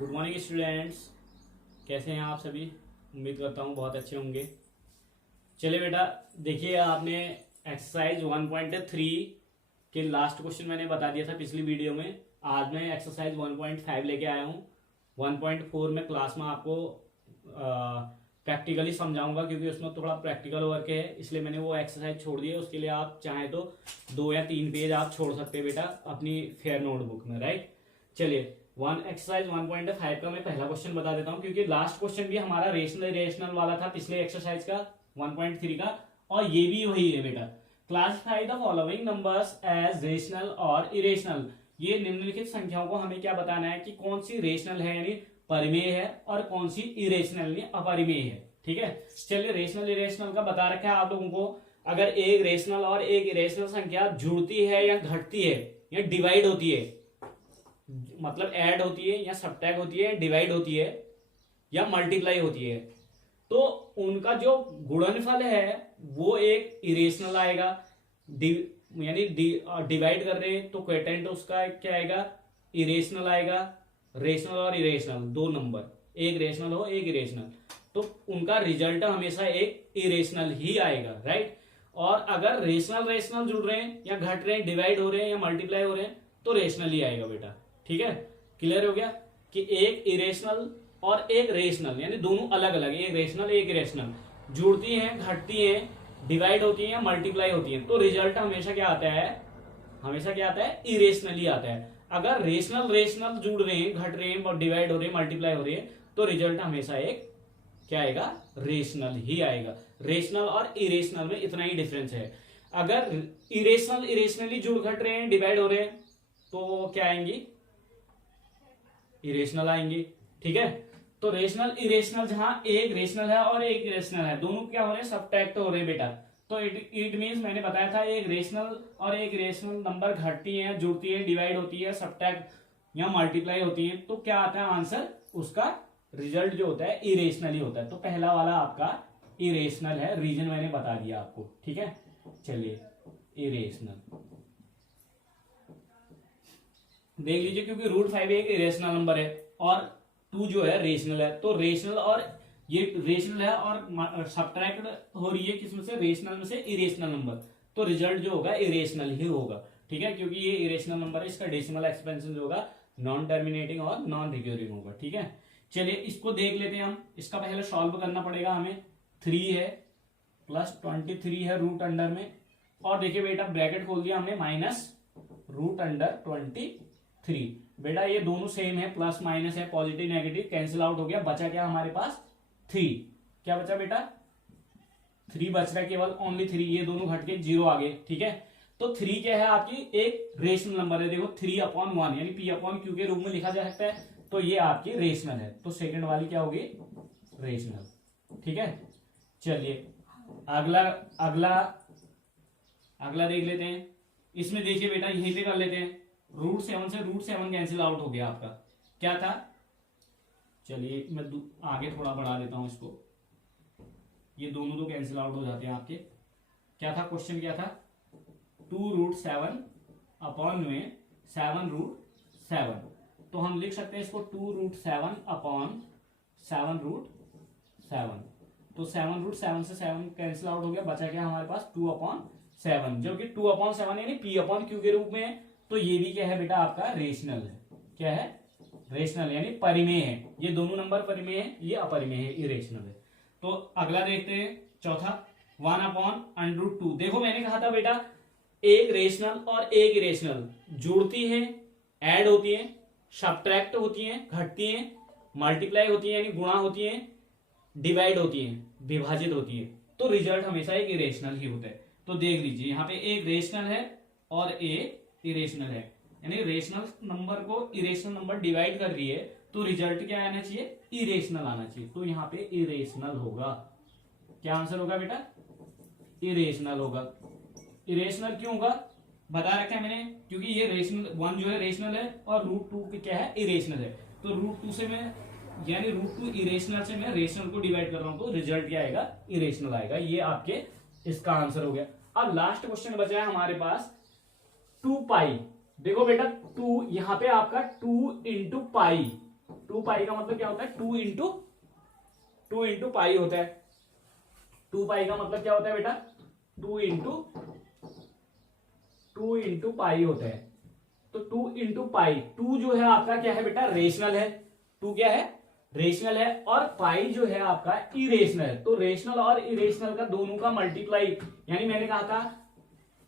Good morning students. कैसे हैं आप सभी? उम्मीद करता हूँ बहुत अच्छे होंगे। चलिए बेटा, देखिए आपने एक्सरसाइज 1.3 के लास्ट क्वेश्चन मैंने बता दिया था पिछली वीडियो में। आज मैं एक्सरसाइज 1.5 लेके आया हूँ। 1.4 में क्लास में आपको प्रैक्टिकली समझाऊंगा, क्योंकि उसमें थोड़ा प्रैक्टिकल वर्क है, इसलिए मैंने वो एक्सरसाइज छोड़ दी है। उसके लिए आप चाहें तो 2 या 3 पेज आप छोड़ सकते हैं बेटा अपनी फेयर नोटबुक में, राइट। चलिए एक्सरसाइज 1.5 का मैं पहला क्वेश्चन बता देता हूं, क्योंकि लास्ट क्वेश्चन भी हमारा रेशनल वाला था पिछले एक्सरसाइज का 1.3 का, और ये भी वही है बेटा। Classify the following numbers as rational और इरेशनल। ये निम्नलिखित संख्याओं को हमें क्या बताना है कि कौन सी रेशनल है यानी परिमेय है और कौन सी इरेशनल यानी अपरिमेय है। ठीक है, चलिए रेशनल इरेशनल का बता रखा है आप लोगों को। अगर एक रेशनल और एक इरेशनल संख्या जुड़ती है या घटती है या डिवाइड होती है, मतलब ऐड होती है या सब्ट्रैक्ट होती है, डिवाइड होती है या मल्टीप्लाई होती है, तो उनका जो गुणनफल है वो एक इरेशनल आएगा। यानी डिवाइड कर रहे हैं तो क्वोटिएंट उसका क्या आएगा? इरेशनल आएगा। रेशनल और इरेशनल दो नंबर, एक रेशनल हो एक इरेशनल, तो उनका रिजल्ट हमेशा एक इरेशनल ही आएगा, राइट। और अगर रेशनल रेशनल जुड़ रहे हैं या घट रहे हैं, डिवाइड हो रहे हैं या मल्टीप्लाई हो रहे हैं, तो रेशनल ही आएगा बेटा। ठीक है, क्लियर हो गया कि एक इरेशनल और एक रेशनल यानी दोनों अलग अलग, एक रेशनल एक इरेशनल जुड़ती हैं, घटती हैं, डिवाइड होती हैं या मल्टीप्लाई होती हैं, तो रिजल्ट हमेशा क्या आता है? हमेशा क्या आता है? इरेशनल ही आता है। अगर रेशनल रेशनल जुड़ रहे हैं, घट रहे हैं, डिवाइड हो रहे हैं, मल्टीप्लाई हो रहे हैं, तो रिजल्ट हमेशा एक क्या आएगा? रेशनल ही आएगा। रेशनल और इरेशनल में इतना ही डिफरेंस है। अगर इरेशनल इरेशनली जुड़ घट रहे हैं, डिवाइड हो रहे हैं, तो क्या आएंगी? इरेशनल आएंगे। ठीक है, तो रेशनल इरेशनल जहां एक रेशनल है और एक इरेशनल है, दोनों क्या हो रहे हैं? सब्ट्रैक्ट हो रहे हैं बेटा। तो इट मींस मैंने बताया था एक रेशनल और एक इरेशनल नंबर घटती है, जुड़ती है, डिवाइड होती है, सब्ट्रैक्ट या मल्टीप्लाई होती है, तो क्या आता है आंसर? उसका रिजल्ट जो होता है इरेशनल ही होता है। तो पहला वाला आपका इरेशनल है, रीजन मैंने बता दिया आपको। ठीक है, चलिए इरेशनल देख लीजिए, क्योंकि √5 एक इरेशनल नंबर है और 2 जो है रेशनल है, तो रेशनल और ये रेशनल है और सब्ट्रैक्ट हो रही है किसमें से? रेशनल में से इरेशनल नंबर, तो रिजल्ट जो होगा इरेशनल ही होगा। ठीक है, क्योंकि ये इरेशनल नंबर है, इसका डेसिमल एक्सपेंशन जो होगा नॉन टर्मिनेटिंग और नॉन रिक्यूरिंग होगा। ठीक है, चलिए इसको देख लेते हैं हम। इसका पहले सॉल्व करना पड़ेगा हमें। 3 है प्लस 23 है रूट अंडर में, और देखिए बेटा ब्रैकेट खोल दिया हमने, माइनस √23। बेटा ये दोनों सेम है, प्लस माइनस है, पॉजिटिव नेगेटिव कैंसिल आउट हो गया, बचा क्या हमारे पास? 3। क्या बचा बेटा? 3 बच रहा है, केवल ओनली 3। ये दोनों घट के 0 आ गए। ठीक है, तो 3 क्या है? आपकी एक रेशनल नंबर है। देखो 3/1 यानी P/Q के रूप में लिखा जा सकता है, तो ये आपकी रेशनल है। तो सेकंड वाली क्या होगी? रेशनल। ठीक है, चलिए अगला अगला अगला देख लेते हैं। इसमें देखिए बेटा यहीं पे कर लेते हैं। √7 से √7 कैंसिल आउट हो गया आपका। क्या था? चलिए मैं आगे थोड़ा बढ़ा देता हूं इसको, ये दोनों तो कैंसिल आउट हो जाते हैं आपके। क्या था क्वेश्चन? क्या था? 2√7 में 7√7, तो हम लिख सकते हैं इसको 2√7 तो 7√7 से 7 कैंसिल आउट हो गया, बचा क्या हमारे पास? 2/7, जो कि 2/7 यानी P/Q के रूप में है। तो ये भी क्या है बेटा? आपका रेशनल है। क्या है? रेशनल यानी परिमेय है। ये दोनों नंबर परिमेय है, ये अपरिमेय है, इरेशनल है। तो अगला देखते हैं, चौथा 1/√2। देखो मैंने कहा था बेटा एक रेशनल और एक इरेशनल जुड़ती हैं, ऐड होती हैं, सब्ट्रैक्ट होती हैं, घटती हैं, मल्टीप्लाई होती हैं यानी गुणा होती हैं, डिवाइड होती हैं, विभाजित होती है, तो रिजल्ट हमेशा एक इरेशनल ही होता है। तो देख लीजिए यहाँ पे एक रेशनल है और एक इरेशनल है, यानी रेशनल नंबर को इरेशनल नंबर डिवाइड कर रही है, तो रिजल्ट क्या आना चाहिए? इरेशनल आना चाहिए। तो यहाँ पे इरेशनल होगा। क्या आंसर होगा बेटा? इरेशनल होगा। इरेशनल क्यों होगा? बता रखा है मैंने, क्योंकि ये रेशनल 1 जो है रेशनल है और √2 क्या है? इरेशनल है। तो √2 से मैं यानी √2 इरेशनल से मैं रेशनल को डिवाइड कर रहा हूं, तो रिजल्ट क्या आएगा? इरेशनल आएगा। ये आपके इसका आंसर हो गया। अब लास्ट क्वेश्चन बचा है हमारे पास 2π। देखो बेटा 2 यहां पे आपका 2 × π 2 पाई का मतलब क्या होता है, 2 इंटू पाई होता है। 2 पाई का मतलब क्या होता है बेटा, 2 इंटू पाई होता है। तो 2 इंटू पाई, 2 जो है आपका क्या है बेटा, रेशनल है। 2 क्या है, रेशनल है, और पाई जो है आपका इरेशनल है। तो रेशनल और इरेशनल का दोनों का मल्टीप्लाई, यानी मैंने कहा था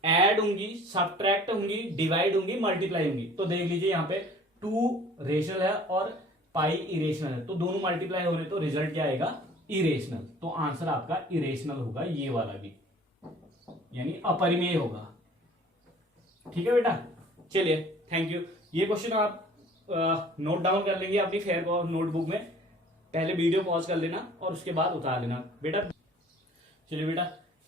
ऐड होंगी, सब्ट्रैक्ट होंगी, डिवाइड होंगी, मल्टीप्लाई होंगी। तो देख लीजिए यहाँ पे 2 रेशनल है और पाई इरेशनल है, तो दोनों मल्टीप्लाई हो रहे, तो रिजल्ट क्या आएगा, इरेशनल। तो आंसर आपका इरेशनल होगा, ये वाला भी, यानी अपरिमेय होगा। ठीक है बेटा, चलिए थैंक यू। ये क्वेश्चन आप नोट डाउन कर लेंगे अपनी फेयर नोटबुक में। पहले वीडियो पॉज कर लेना और उसके बाद उतार लेना बेटा। चलिए बेटा,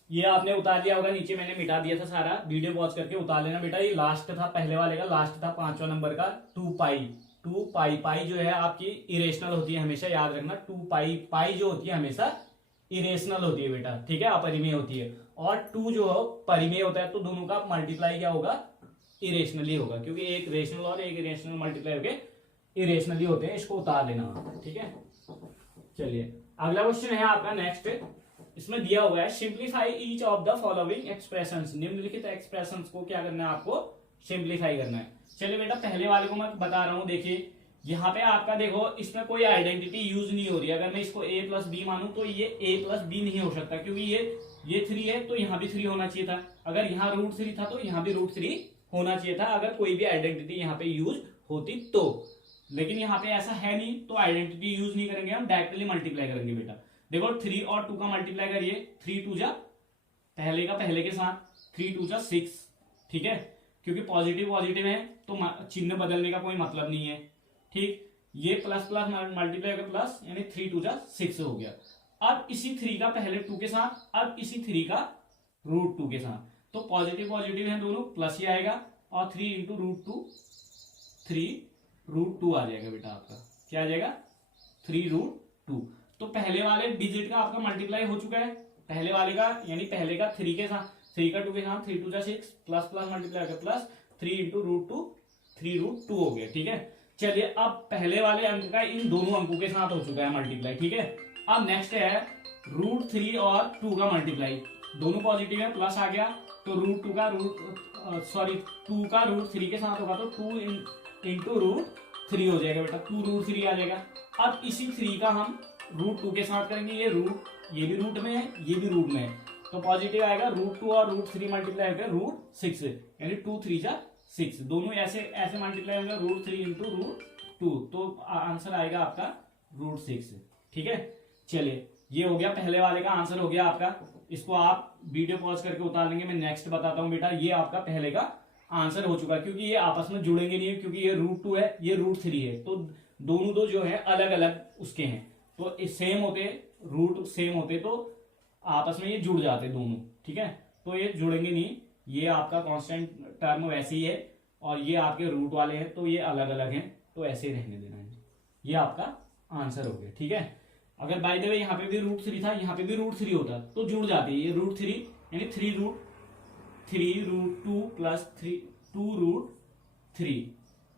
ये आपने उतार लिया होगा, नीचे मैंने मिटा दिया था सारा, वीडियो पॉज करके उतार लेना बेटा। ये लास्ट था, पहले वाले का लास्ट था, 5वां नंबर का 2 पाई। पाई जो है आपकी इरेशनल होती है हमेशा, याद रखना। 2 पाई, पाई जो होती है हमेशा इरेशनल होती है बेटा, ठीक है, अपरिमेय होती है। और 2 जो है परिमेय होता है, तो दोनों का मल्टीप्लाई क्या होगा, इरेशनली होगा, क्योंकि एक रेशनल और एक इरेशनल मल्टीप्लाई होके इरेशनली होते हैं। इसको उतार लेना, ठीक है। चलिए अगला क्वेश्चन है आपका नेक्स्ट, इसमें दिया हुआ है simplify each of the following expressions. निम्नलिखित एक्सप्रेशंस को क्या करना है, आपको सिंप्लीफाई करना है। चलिए बेटा, पहले वाले को मैं बता रहा हूं, देखिए यहाँ पे आपका देखो, इसमें कोई आइडेंटिटी यूज नहीं हो रही है। अगर मैं इसको a प्लस बी मानूं तो ये a प्लस बी नहीं हो सकता, क्योंकि ये 3 है तो यहाँ भी 3 होना चाहिए था। अगर यहाँ √3 था तो यहाँ भी √3 होना चाहिए था, अगर कोई भी आइडेंटिटी यहाँ पे यूज होती तो। लेकिन यहाँ पे ऐसा है नहीं, तो आइडेंटिटी यूज नहीं करेंगे, हम डायरेक्टली मल्टीप्लाई करेंगे बेटा। देखो 3 और 2 का मल्टीप्लाई करिए, 3 2 जा पहले का पहले के साथ, 3 2 जा 6, ठीक है, क्योंकि पॉजिटिव पॉजिटिव है तो चिन्ह बदलने का कोई मतलब नहीं है, ठीक। ये प्लस प्लस मल्टीप्लाई का प्लस, यानी 3 2 जा 6 हो गया। अब इसी 3 का पहले 2 के साथ, अब इसी 3 का √2 के साथ, तो पॉजिटिव पॉजिटिव है दोनों, प्लस ही आएगा, और 3 इंटू √2, 3√2 आ जाएगा बेटा आपका। क्या आ जाएगा, 3√2। तो पहले वाले डिजिट का आपका मल्टीप्लाई हो चुका है, पहले वाले का, यानी पहले का 3 के साथ, 3 का 2 के साथ, 3 2 जा 6, प्लस प्लस मल्टीप्लाई का प्लस, 3 इंटू √2, 3√2 हो गया, ठीक है। चलिए अब पहले वाले अंक का इन दोनों अंकों के साथ हो चुका है मल्टीप्लाई, ठीक है। अब नेक्स्ट है √3 और 2 का मल्टीप्लाई, दोनों पॉजिटिव है, प्लस आ गया, तो √2 का 2 का √3 के साथ होगा, तो 2 इंटू √3 हो जाएगा बेटा, 2√3 आ जाएगा। अब इसी 3 का हम √2 के साथ करेंगे, ये भी रूट में है, ये भी रूट में है, तो पॉजिटिव आएगा, √2 और √3 मल्टीप्लाई होगा √6, यानी 2 3 जा 6, दोनों ऐसे ऐसे मल्टीप्लाई होगा, √3 इंटू √2, तो आंसर आएगा आपका √6, ठीक है। चलिए ये हो गया, पहले वाले का आंसर हो गया आपका। इसको आप वीडियो पॉज करके उतार लेंगे, मैं नेक्स्ट बताता हूं बेटा। ये आपका पहले का आंसर हो चुका, क्योंकि ये आपस में जुड़ेंगे नहीं है, क्योंकि ये √2 है, ये √3 है, तो दोनों दो जो है अलग अलग उसके हैं, तो सेम होते, रूट सेम होते तो आपस में ये जुड़ जाते दोनों, ठीक है। तो ये जुड़ेंगे नहीं, ये आपका कांस्टेंट टर्म वैसे ही है, और ये आपके रूट वाले हैं, तो ये अलग अलग हैं, तो ऐसे ही रहने देना है। ये आपका आंसर हो गया, ठीक है। अगर बाय द वे यहाँ पे भी √3 था, यहाँ पे भी √3 होता, तो जुड़ जाते हैं ये √3, यानी 3√2 प्लस 2√3,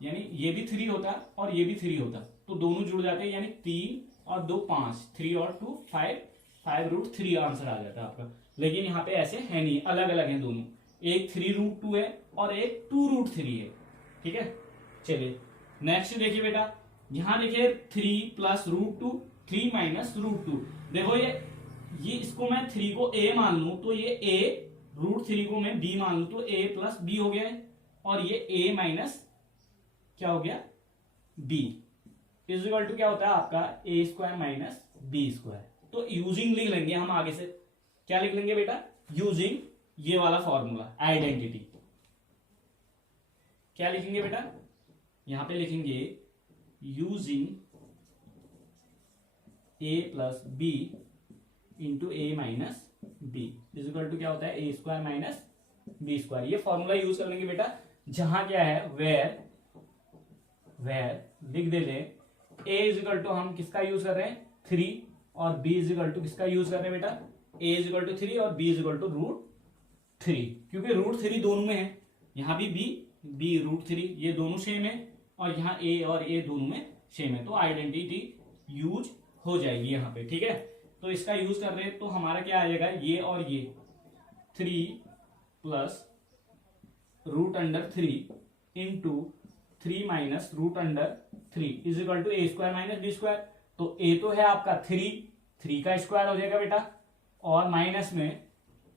यानी ये भी 3 होता और ये भी 3 होता, तो दोनों जुड़ जाते हैं, यानी 3 और 2 5, 3 और 2 5√3 आंसर आ जाता है आपका। लेकिन यहाँ पे ऐसे है नहीं, अलग अलग हैं दोनों, एक 3√2 है और एक 2√3 है, ठीक है। चलिए नेक्स्ट देखिए बेटा, यहां देखिए 3 प्लस √2, 3 माइनस √2। देखो ये इसको मैं 3 को a मान लूं तो ये a, √3 को मैं b मान लूं तो a प्लस b हो गया है, और ये a माइनस क्या हो गया b, इज इक्वल टू क्या होता है आपका a² माइनस b²। तो यूजिंग लिख लेंगे हम आगे से, क्या लिख लेंगे बेटा, यूजिंग ये वाला फॉर्मूला आइडेंटिटी। क्या लिखेंगे बेटा, यहां पे लिखेंगे using a plus b into a minus b is equal to क्या होता है a² माइनस b²। ये फॉर्मूला यूज कर लेंगे बेटा, जहां क्या है वेयर लिख देते, a इज इक्वल टू हम किसका यूज कर रहे हैं 3, और b इज इक्वल टू किसका यूज कर रहे हैं बेटा, a इज इक्वल टू 3 और b इज इक्वल टू √3, क्योंकि √3 दोनों में है, यहां भी b √3, ये दोनों सेम है, और यहाँ a और a दोनों में सेम है, तो आइडेंटिटी यूज हो जाएगी यहाँ पे, ठीक है। तो इसका यूज कर रहे हैं तो हमारा क्या आ जाएगा, ये और ये 3 plus root under 3 into 3 minus root under 3 is equal to A square minus B square. तो ए तो है आपका 3 का स्क्वायर हो जाएगा बेटा, और माइनस में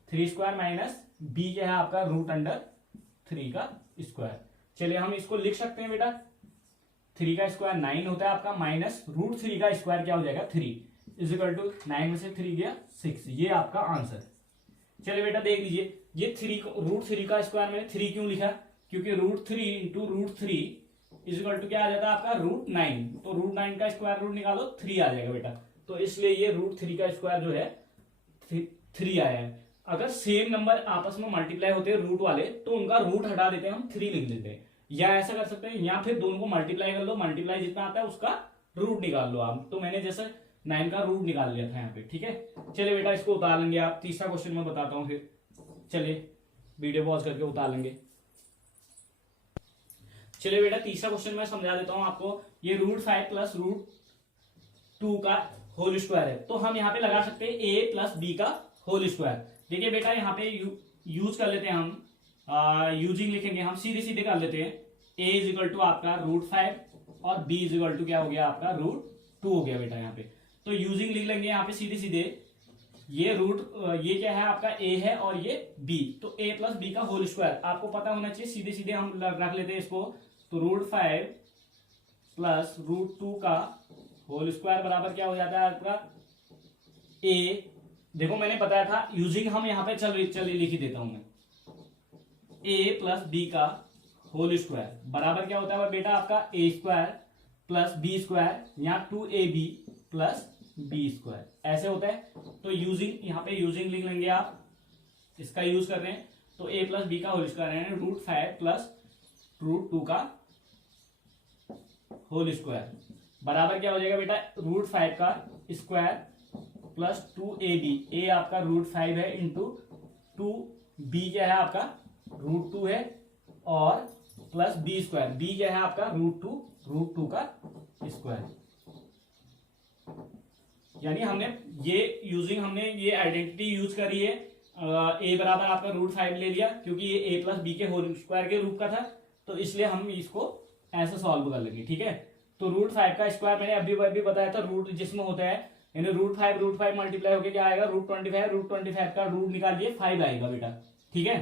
3 स्क्वायर माइनस बी क्या है आपका रूट अंडर 3 का स्क्वायर। चलिए हम इसको लिख सकते हैं बेटा, 3 का स्क्वायर 9 होता है आपका, माइनस रूट 3 का स्क्वायर क्या हो जाएगा 3 इज इक्वल टू 9 में से 3 गया 6, ये आपका आंसर। चलिए बेटा देख लीजिए, ये 3 रूट 3 का स्क्वायर मैंने 3 क्यों लिखा, क्योंकि root 3 into root 3 is equal to क्या आ जाता है आपका रूट 9, तो रूट 9 का स्क्वायर रूट निकालो 3 आ जाएगा बेटा, तो इसलिए ये रूट 3 का स्क्वायर जो है 3 आया है। अगर सेम नंबर आपस में मल्टीप्लाई होते हैं रूट वाले तो उनका रूट हटा देते हैं, हम 3 लिख लेते हैं, या ऐसा कर सकते हैं, या फिर दोनों को मल्टीप्लाई कर लो, मल्टीप्लाई जितना आता है उसका रूट निकाल लो आप। तो मैंने जैसे 9 का रूट निकाल लिया था यहाँ पे, ठीक है। चलिए बेटा इसको उतार लेंगे आप, तीसरा क्वेश्चन मैं बताता हूँ फिर, चलिए वीडियो पॉज करके उतार लेंगे। चलिए बेटा तीसरा क्वेश्चन मैं समझा देता हूँ आपको। ये रूट 5 प्लस रूट 2 का होल स्क्वायर है, तो हम यहाँ पे लगा सकते हैं a प्लस बी का होल स्क्वायर। देखिए बेटा यहाँ पे यूज कर लेते हैं हम, यूजिंग लिखेंगे हम, सीधे सीधे कर लेते हैं। a इज इक्वल टू आपका रूट 5 और b इज इक्वल टू क्या हो गया आपका रूट 2 हो गया बेटा यहाँ पे। तो यूजिंग लिख लेंगे यहाँ पे सीधे सीधे, ये रूट ये क्या है आपका a है और ये b, तो a प्लस बी का होल स्क्वायर आपको पता होना चाहिए, सीधे सीधे हम रख लेते हैं इसको। तो रूट 5 प्लस रूट 2 का होल स्क्वायर बराबर क्या हो जाता है आपका a, देखो मैंने बताया था यूजिंग हम यहाँ पे चलिए लिख ही देता हूं मैं, a प्लस बी का होल स्क्वायर बराबर क्या होता है बेटा आपका a square plus B square या 2ab प्लस बी स्क्वायर, ऐसे होता है। तो यूजिंग यहाँ पे यूजिंग लिख लेंगे आप, इसका यूज कर रहे हैं, तो a प्लस बी का होल स्क्वायर है रूट 5 प्लस रूट 2 का होल स्क्वायर बराबर क्या हो जाएगा बेटा रूट 5 का स्क्वायर प्लस 2ab, a आपका रूट 5 है इंटू 2b क्या है आपका रूट 2 है, और प्लस बी स्क्वायर, b क्या है आपका रूट 2 का स्क्वायर। यानी हमने ये आइडेंटिटी यूज करी है, a बराबर आपका रूट 5 ले लिया क्योंकि ये a प्लस बी के होल स्क्वायर के रूप का था, तो इसलिए हम इसको ऐसे सॉल्व कर लेंगे, ठीक है। तो रूट 5 का स्क्वायर मैंने अभी बताया था, रूट जिसमें होता है, यानी रूट 5 मल्टीप्लाई होकर क्या आएगा रूट 25 का रूट निकालिए 5 आएगा बेटा, ठीक है।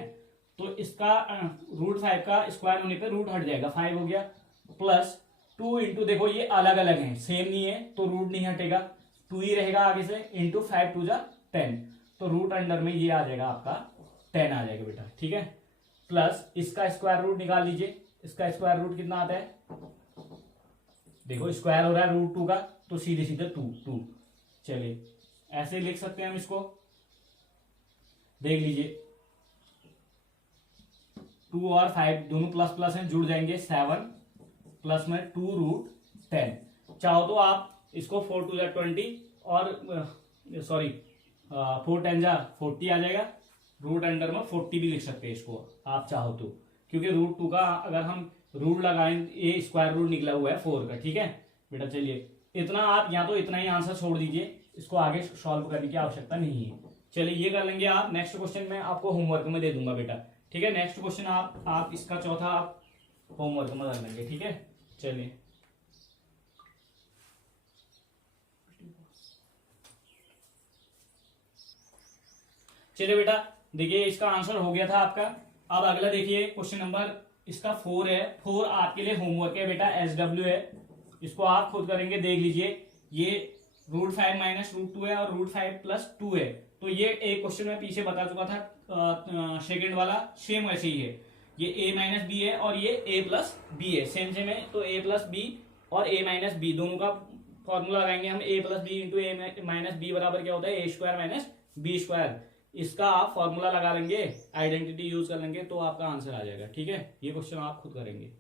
तो इसका रूट 5 का स्क्वायर होने पे रूट हट जाएगा, 5 हो गया, प्लस 2 इंटू, देखो ये अलग अलग है, सेम नहीं है तो रूट नहीं हटेगा, 2 ही रहेगा आगे से, इंटू 5 2 जा 10, तो रूट अंडर में ये आ जाएगा आपका 10 आ जाएगा बेटा, ठीक है। प्लस इसका स्क्वायर रूट निकाल लीजिए, इसका स्क्वायर रूट कितना आता है, देखो स्क्वायर हो रहा है रूट 2 का, तो सीधे सीधे 2। चलिए ऐसे लिख सकते हैं हम इसको, देख लीजिए 2 और 5 दोनों प्लस प्लस हैं, जुड़ जाएंगे 7 प्लस में 2 रूट 10। चाहो तो आप इसको 4 2 जा 20 और सॉरी 4 10 जा 40 आ जाएगा, रूट अंडर में 40 भी लिख सकते हैं इसको आप चाहो तो, क्योंकि रूट 2 का अगर हम रूट लगाएं, ये स्क्वायर रूट निकला हुआ है 4 का, ठीक है बेटा। चलिए इतना आप या तो इतना ही आंसर छोड़ दीजिए, इसको आगे सॉल्व करने की आवश्यकता नहीं है। चलिए ये कर लेंगे आप, नेक्स्ट क्वेश्चन में आपको होमवर्क में दे दूंगा बेटा, ठीक है। नेक्स्ट क्वेश्चन आप इसका चौथा आप होमवर्क में कर लेंगे, ठीक है। चलिए चलिए बेटा देखिए इसका आंसर हो गया था आपका। अब अगला देखिए क्वेश्चन नंबर इसका 4 है, 4 आपके लिए होमवर्क है बेटा, SW है, इसको आप खुद करेंगे, देख लीजिए। ये रूट 5 माइनस रूट 2 है और रूट 5 प्लस 2 है, तो ये एक क्वेश्चन में पीछे बता चुका था, सेकंड वाला सेम वैसे ही है, ये a माइनस बी है और ये a प्लस बी है, सेम सेम है, तो a प्लस बी और a माइनस बी दोनों का फॉर्मूला लगाएंगे हम, a plus B into a minus B बराबर क्या होता है a square minus B square, इसका आप फॉर्मूला लगा लेंगे, आइडेंटिटी यूज कर लेंगे, तो आपका आंसर आ जाएगा, ठीक है। ये क्वेश्चन आप खुद करेंगे।